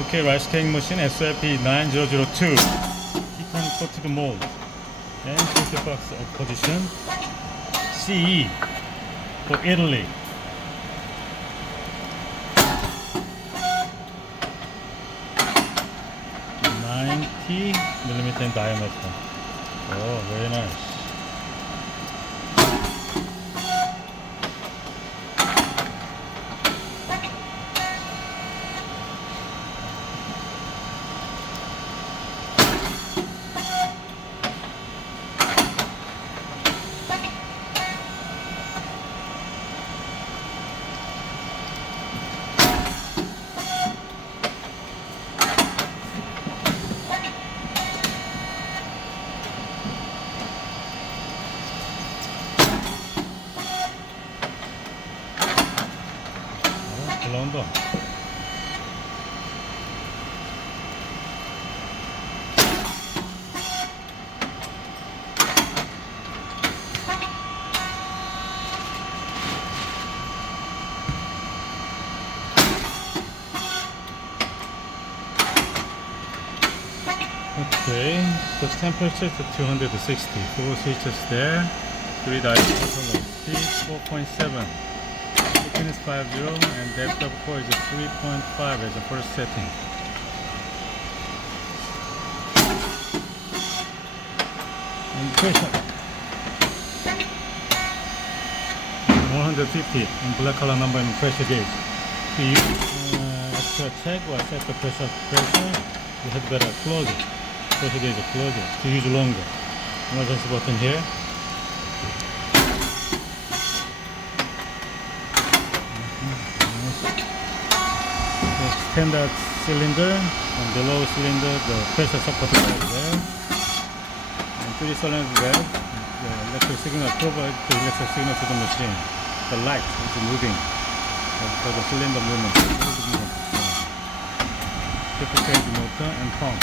Okay, rice cake machine SYP9002 Titanium Coated Moulds and 20 box of position CE for Italy. 90mm in diameter. Oh, very nice. London. Okay, the temperature to 260. 4 switches there. 3 dials total speed 4.7. Thickness 50 and depth of core is 3.5 as the first setting. And pressure 150 in black color number and pressure gauge. To use extra check or set the pressure, you had better close it. Pressure gauge close it to use longer. Emergency button here. Standard cylinder and below cylinder the pressure support is there, and 3 cylinders there. The electric signal provides the electric signal to the machine. The light is moving for the cylinder movement. Triple phase motor and pump,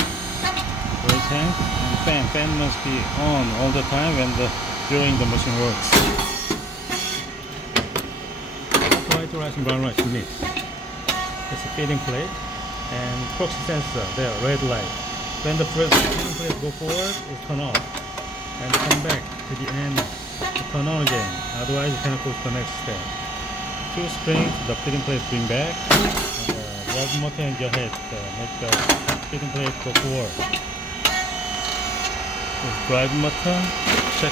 oil tank and fan. Fan must be on all the time during the machine works. White rice and brown rice mix. It's a feeding plate and proxy sensor there, red light. When the feeding plate go forward, it's turn off and come back to the end to turn on again. Otherwise, you cannot go to the next step. 2 springs, the feeding plate bring back, and the drive motor and your head make the feeding plate go forward. This drive motor, check,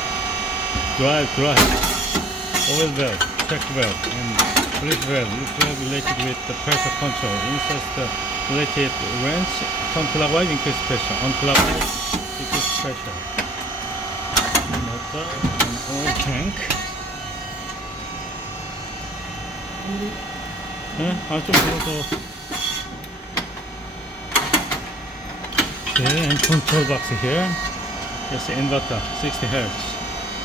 drive, oil valve, check valve, and release valve is related with the pressure control. Insert the related wrench, counterclockwise increase pressure, unclockwise decrease pressure. Motor and oil tank. 좀 불러서. Okay, and control box here. It's the inverter, 60 Hz.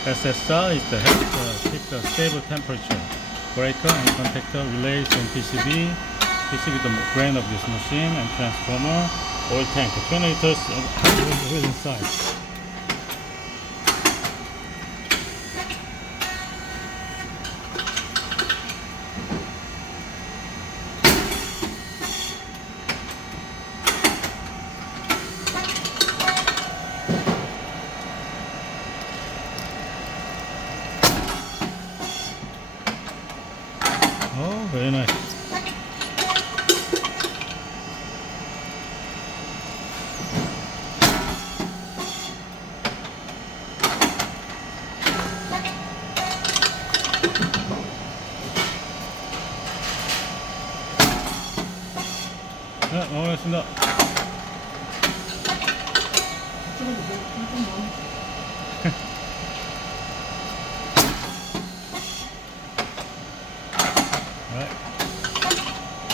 SSR is the help keep the stable temperature. Breaker and contactor relays and PCB the brain of this machine, and transformer, oil tank, 20 liters of oil inside. Oh, very nice. 네, 고맙습니다.